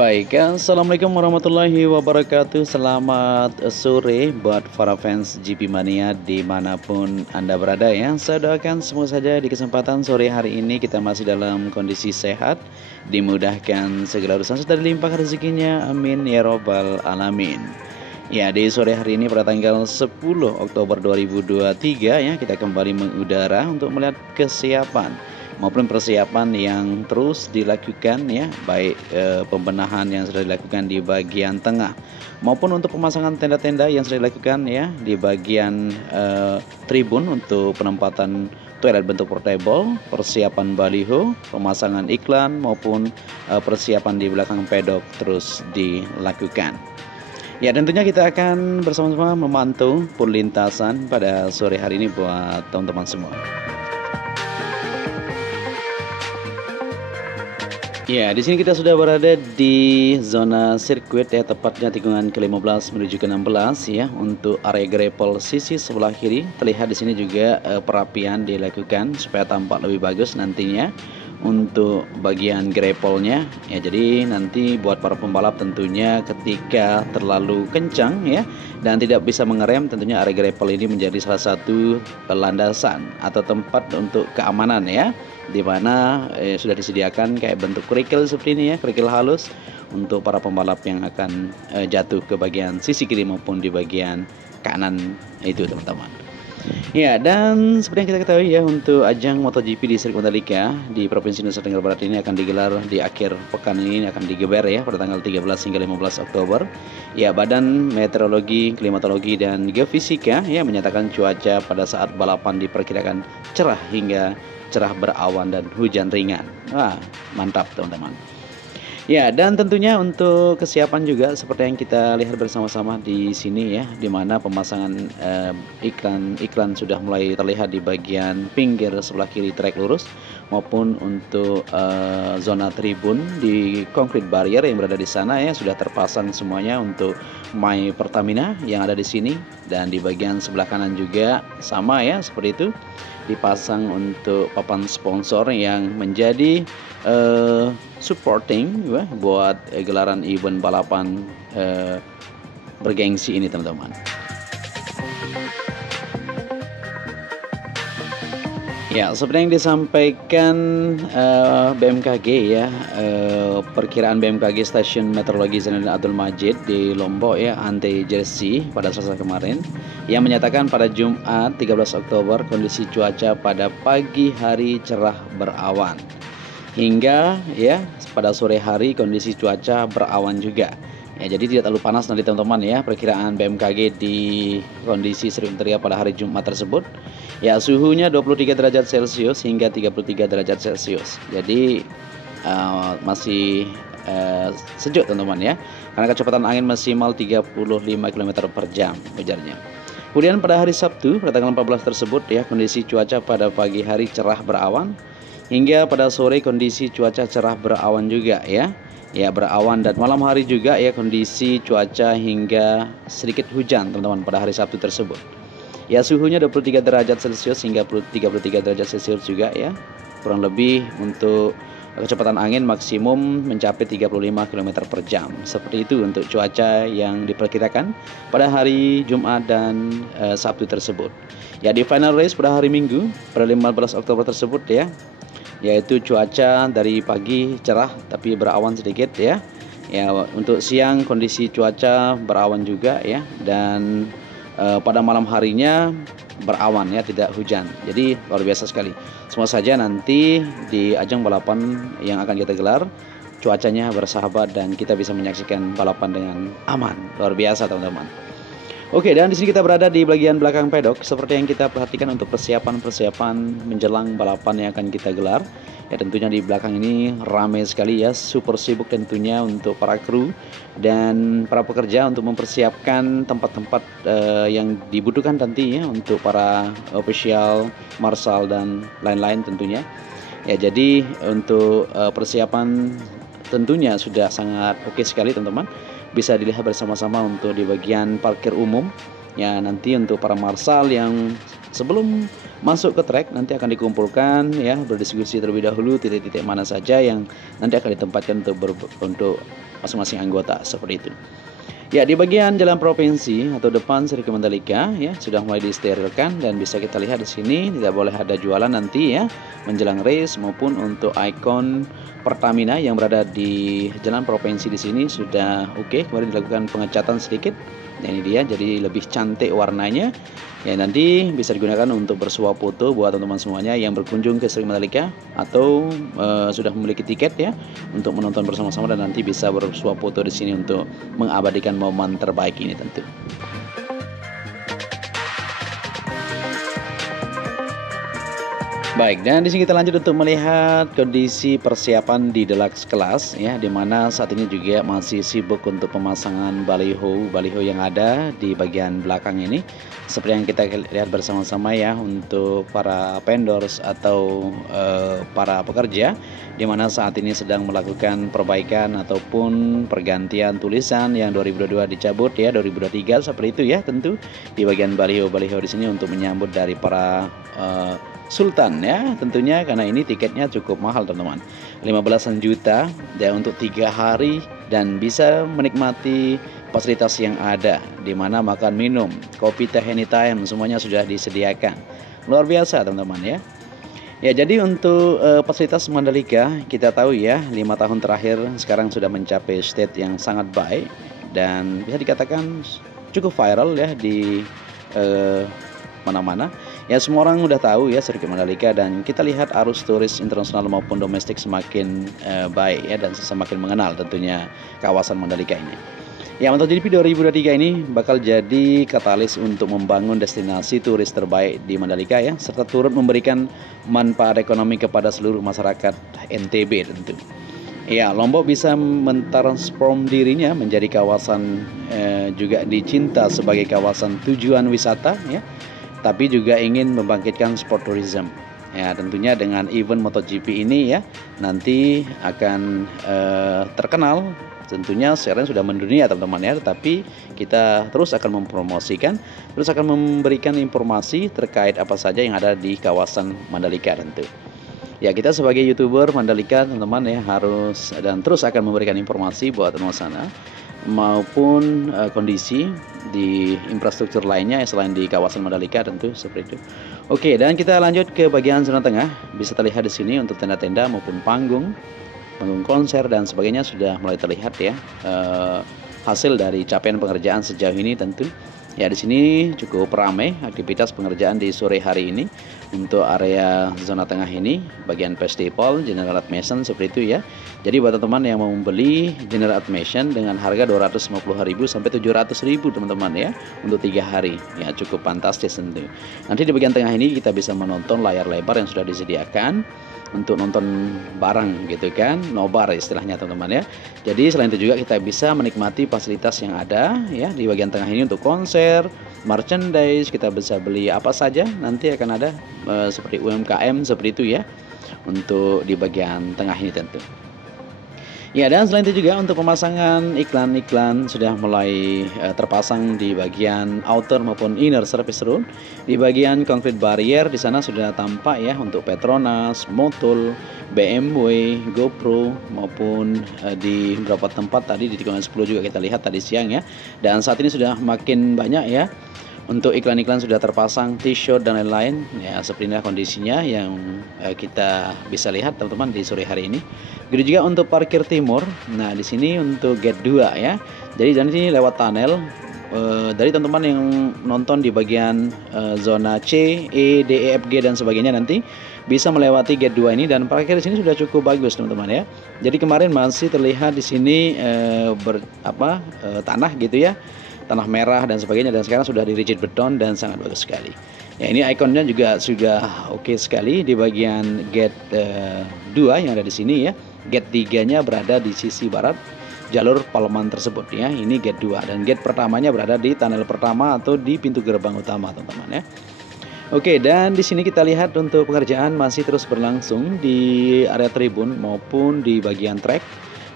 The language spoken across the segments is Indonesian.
Baik, assalamualaikum warahmatullahi wabarakatuh. Selamat sore buat para fans GP Mania dimanapun Anda berada ya. Saya doakan semua saja di kesempatan sore hari ini kita masih dalam kondisi sehat, dimudahkan segala urusan serta dilimpahkan rezekinya. Amin ya robbal alamin. Ya, di sore hari ini pada tanggal 10 Oktober 2023 ya, kita kembali mengudara untuk melihat kesiapan maupun persiapan yang terus dilakukan ya, baik pembenahan yang sudah dilakukan di bagian tengah maupun untuk pemasangan tenda-tenda yang sudah dilakukan ya di bagian tribun untuk penempatan toilet bentuk portable, persiapan baliho, pemasangan iklan maupun persiapan di belakang pedok terus dilakukan. Ya, tentunya kita akan bersama-sama memantau perlintasan pada sore hari ini buat teman-teman semua. Ya, di sini kita sudah berada di zona sirkuit ya, tepatnya tikungan ke-15 menuju ke-16 ya. Untuk area grapple sisi sebelah kiri terlihat di sini juga perapian dilakukan supaya tampak lebih bagus nantinya untuk bagian grapple-nya ya. Jadi nanti buat para pembalap tentunya ketika terlalu kencang ya dan tidak bisa mengerem, tentunya area grapple ini menjadi salah satu landasan atau tempat untuk keamanan ya, di mana sudah disediakan kayak bentuk kerikil seperti ini ya, kerikil halus untuk para pembalap yang akan jatuh ke bagian sisi kiri maupun di bagian kanan itu teman-teman. Ya, dan seperti yang kita ketahui ya, untuk ajang MotoGP di Sirkuit Mandalika di Provinsi Nusa Tenggara Barat ini akan digelar di akhir pekan ini, akan digeber ya pada tanggal 13 hingga 15 Oktober. Ya, Badan Meteorologi, Klimatologi dan Geofisika ya menyatakan cuaca pada saat balapan diperkirakan cerah hingga cerah berawan dan hujan ringan. Wah, mantap teman-teman. Ya, dan tentunya untuk kesiapan juga seperti yang kita lihat bersama-sama di sini ya, di mana pemasangan iklan sudah mulai terlihat di bagian pinggir sebelah kiri trek lurus maupun untuk zona tribun di concrete barrier yang berada di sana ya, sudah terpasang semuanya untuk My Pertamina yang ada di sini, dan di bagian sebelah kanan juga sama ya, seperti itu dipasang untuk papan sponsor yang menjadi supporting ya, buat gelaran event balapan bergengsi ini teman-teman. Ya, seperti yang disampaikan BMKG ya, perkiraan BMKG Stasiun Meteorologi Zainuddin Abdul Majid di Lombok ya, Ante Jersey pada Selasa kemarin, yang menyatakan pada Jumat 13 Oktober kondisi cuaca pada pagi hari cerah berawan hingga ya pada sore hari kondisi cuaca berawan juga. Ya, jadi tidak terlalu panas nanti teman-teman ya, perkiraan BMKG di kondisi Sirkuit Mandalika pada hari Jumat tersebut. Ya, suhunya 23 derajat Celcius hingga 33 derajat Celcius. Jadi masih sejuk teman-teman ya, karena kecepatan angin maksimal 35 km per jam ujarnya. Kemudian pada hari Sabtu pada tanggal 14 tersebut ya, kondisi cuaca pada pagi hari cerah berawan hingga pada sore kondisi cuaca cerah berawan juga ya. Ya, berawan, dan malam hari juga ya kondisi cuaca hingga sedikit hujan teman-teman pada hari Sabtu tersebut. Ya, suhunya 23 derajat Celcius hingga 33 derajat Celcius juga ya. Kurang lebih untuk kecepatan angin maksimum mencapai 35 km per jam. Seperti itu untuk cuaca yang diperkirakan pada hari Jumat dan Sabtu tersebut. Ya, di final race pada hari Minggu pada 15 Oktober tersebut ya, yaitu cuaca dari pagi cerah tapi berawan sedikit ya. Ya, untuk siang kondisi cuaca berawan juga ya, dan pada malam harinya berawan ya, tidak hujan. Jadi luar biasa sekali. Semua saja nanti di ajang balapan yang akan kita gelar cuacanya bersahabat dan kita bisa menyaksikan balapan dengan aman. Luar biasa teman-teman. Oke, dan di sini kita berada di bagian belakang pedok, seperti yang kita perhatikan untuk persiapan-persiapan menjelang balapan yang akan kita gelar. Ya, tentunya di belakang ini ramai sekali ya, super sibuk tentunya untuk para kru dan para pekerja untuk mempersiapkan tempat-tempat yang dibutuhkan nantinya untuk para official, marshal dan lain-lain tentunya. Ya, jadi untuk persiapan tentunya sudah sangat oke sekali teman-teman. Bisa dilihat bersama-sama untuk di bagian parkir umum. Ya, nanti untuk para marshal yang sebelum masuk ke trek nanti akan dikumpulkan ya, berdiskusi terlebih dahulu titik-titik mana saja yang nanti akan ditempatkan untuk masing-masing anggota seperti itu. Ya, di bagian jalan provinsi atau depan sirkuit Mandalika ya sudah mulai disterilkan dan bisa kita lihat di sini tidak boleh ada jualan nanti ya menjelang race, maupun untuk ikon Pertamina yang berada di jalan provinsi di sini sudah oke. Kemarin dilakukan pengecatan sedikit. Nah, ini dia, jadi lebih cantik warnanya. Ya, nanti bisa digunakan untuk bersuap foto buat teman-teman semuanya yang berkunjung ke sirkuit Mandalika atau sudah memiliki tiket ya untuk menonton bersama-sama, dan nanti bisa bersuap foto di sini untuk mengabadikan momen terbaik ini tentu. Baik, dan di sini kita lanjut untuk melihat kondisi persiapan di deluxe kelas ya, di mana saat ini juga masih sibuk untuk pemasangan baliho yang ada di bagian belakang ini. Seperti yang kita lihat bersama-sama ya, untuk para vendors atau para pekerja, di mana saat ini sedang melakukan perbaikan ataupun pergantian tulisan yang 2022 dicabut ya 2023 seperti itu ya, tentu di bagian baliho-baliho di sini untuk menyambut dari para Sultan ya tentunya, karena ini tiketnya cukup mahal teman-teman, 15-an juta dan untuk 3 hari, dan bisa menikmati fasilitas yang ada, di mana makan minum, kopi, teh anytime semuanya sudah disediakan. Luar biasa teman-teman ya. Ya, jadi untuk fasilitas Mandalika kita tahu ya 5 tahun terakhir sekarang sudah mencapai state yang sangat baik dan bisa dikatakan cukup viral ya di mana-mana. Ya, semua orang udah tahu ya sirkuit Mandalika, dan kita lihat arus turis internasional maupun domestik semakin baik ya, dan semakin mengenal tentunya kawasan Mandalika ini. Ya, MotoGP 2023 ini bakal jadi katalis untuk membangun destinasi turis terbaik di Mandalika ya, serta turut memberikan manfaat ekonomi kepada seluruh masyarakat NTB tentu. Ya, Lombok bisa mentransform dirinya menjadi kawasan juga dicinta sebagai kawasan tujuan wisata ya, tapi juga ingin membangkitkan sport tourism. Ya, tentunya dengan event MotoGP ini ya nanti akan terkenal. Tentunya sekarang sudah mendunia teman-teman ya, tetapi kita terus akan mempromosikan, terus akan memberikan informasi terkait apa saja yang ada di kawasan Mandalika tentu. Ya, kita sebagai YouTuber Mandalika teman-teman ya harus dan terus akan memberikan informasi buat teman sana maupun kondisi di infrastruktur lainnya selain di kawasan Mandalika tentu seperti itu. Oke, dan kita lanjut ke bagian zona tengah. Bisa terlihat di sini untuk tenda-tenda maupun panggung konser dan sebagainya sudah mulai terlihat ya hasil dari capaian pengerjaan sejauh ini tentu. Ya, di sini cukup ramai aktivitas pengerjaan di sore hari ini untuk area zona tengah ini, bagian festival general admission seperti itu ya. Jadi buat teman-teman yang mau membeli general admission dengan harga 250.000 sampai 700.000 teman-teman ya untuk 3 hari ya, cukup fantastis tentu. Nanti di bagian tengah ini kita bisa menonton layar lebar yang sudah disediakan untuk nonton bareng gitu kan, nobar istilahnya teman-teman ya. Jadi selain itu juga kita bisa menikmati fasilitas yang ada ya di bagian tengah ini untuk konser, merchandise, kita bisa beli apa saja nanti akan ada seperti UMKM seperti itu ya untuk di bagian tengah ini tentu. Ya, dan selain itu juga untuk pemasangan iklan-iklan sudah mulai terpasang di bagian outer maupun inner surface road. Di bagian concrete barrier di sana sudah tampak ya untuk Petronas, Motul, BMW, GoPro maupun di beberapa tempat tadi di tikungan 10 juga kita lihat tadi siang ya. Dan saat ini sudah makin banyak ya. Untuk iklan-iklan sudah terpasang, T-shirt dan lain-lain ya, seperti inilah kondisinya yang kita bisa lihat teman-teman di sore hari ini. Begitu juga untuk parkir timur. Nah, di sini untuk gate 2 ya. Jadi di sini lewat tunnel dari teman-teman yang nonton di bagian zona C, E, D, E, F, G dan sebagainya nanti bisa melewati gate 2 ini, dan parkir di sini sudah cukup bagus teman-teman ya. Jadi kemarin masih terlihat di sini tanah gitu ya. tanah merah dan sebagainya, dan sekarang sudah di rigid beton dan sangat bagus sekali. Ya, ini ikonnya juga sudah oke sekali di bagian gate 2 yang ada di sini ya. Gate 3-nya berada di sisi barat jalur Paleman tersebut ya. Ini gate 2 dan gate pertamanya berada di tunnel pertama atau di pintu gerbang utama, teman-teman ya. Oke, dan di sini kita lihat untuk pengerjaan masih terus berlangsung di area tribun maupun di bagian trek.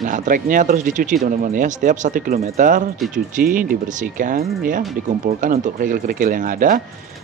Nah, treknya terus dicuci, teman-teman ya. Setiap 1 kilometer dicuci, dibersihkan ya, dikumpulkan untuk kerikil-kerikil yang ada.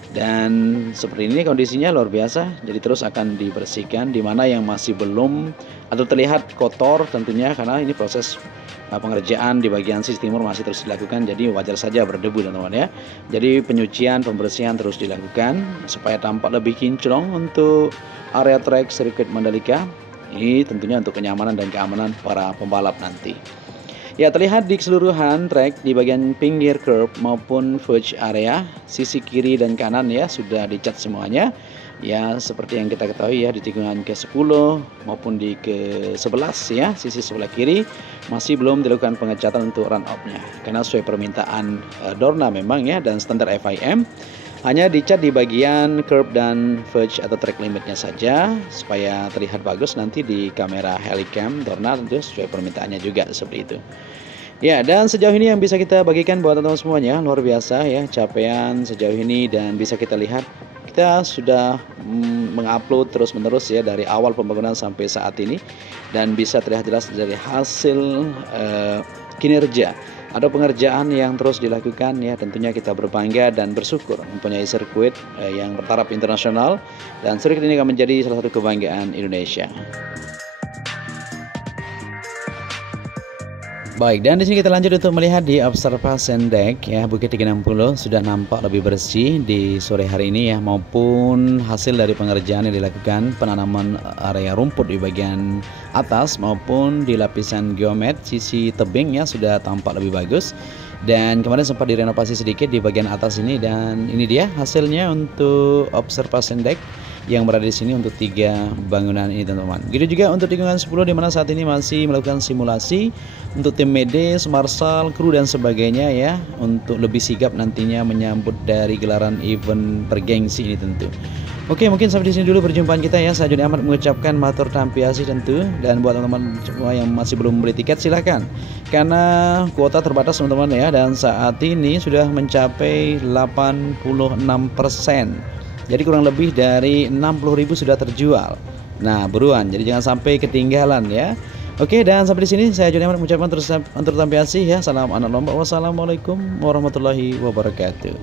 Dan seperti ini kondisinya luar biasa. Jadi terus akan dibersihkan di mana yang masih belum atau terlihat kotor tentunya, karena ini proses pengerjaan di bagian sisi timur masih terus dilakukan. Jadi wajar saja berdebu, teman-teman ya. Jadi penyucian, pembersihan terus dilakukan supaya tampak lebih kinclong untuk area trek sirkuit Mandalika. Ini tentunya untuk kenyamanan dan keamanan para pembalap nanti. Ya, terlihat di keseluruhan trek di bagian pinggir curb maupun verge area, sisi kiri dan kanan ya sudah dicat semuanya. Ya, seperti yang kita ketahui ya, di tikungan ke-10 maupun di ke-11 ya, sisi sebelah kiri masih belum dilakukan pengecatan untuk run off-nya. Karena sesuai permintaan Dorna memang ya, dan standar FIM. Hanya dicat di bagian curb dan verge atau track limitnya saja supaya terlihat bagus nanti di kamera helicam Dorna, tentu sesuai permintaannya juga seperti itu. Ya, dan sejauh ini yang bisa kita bagikan buat teman-teman semuanya, luar biasa ya capaian sejauh ini, dan bisa kita lihat kita sudah mengupload terus-menerus ya dari awal pembangunan sampai saat ini, dan bisa terlihat jelas dari hasil kinerja ada pengerjaan yang terus dilakukan ya. Tentunya kita berbangga dan bersyukur mempunyai sirkuit yang bertaraf internasional, dan sirkuit ini akan menjadi salah satu kebanggaan Indonesia. Baik, dan di sini kita lanjut untuk melihat di observation deck ya. Bukit 360 sudah nampak lebih bersih di sore hari ini ya, maupun hasil dari pengerjaan yang dilakukan penanaman area rumput di bagian atas maupun di lapisan geomet sisi tebing ya sudah tampak lebih bagus. Dan kemarin sempat direnovasi sedikit di bagian atas ini, dan ini dia hasilnya untuk observation deck yang berada di sini untuk 3 bangunan ini, teman-teman. Gitu juga untuk tikungan 10 di mana saat ini masih melakukan simulasi untuk tim medis, marshal, kru dan sebagainya ya, untuk lebih sigap nantinya menyambut dari gelaran event bergengsi ini tentu. Oke, mungkin sampai di sini dulu perjumpaan kita ya. Saya Joni Ahmad mengucapkan matur tampiasi tentu, dan buat teman-teman semua yang masih belum beli tiket silahkan, karena kuota terbatas teman-teman ya, dan saat ini sudah mencapai 86%. Jadi kurang lebih dari 60.000 sudah terjual. Nah, buruan, jadi jangan sampai ketinggalan ya. Oke, dan sampai di sini saya Joni Ahmad mengucapkan matur tampiasi ya. Salam anak lomba. Wassalamualaikum warahmatullahi wabarakatuh.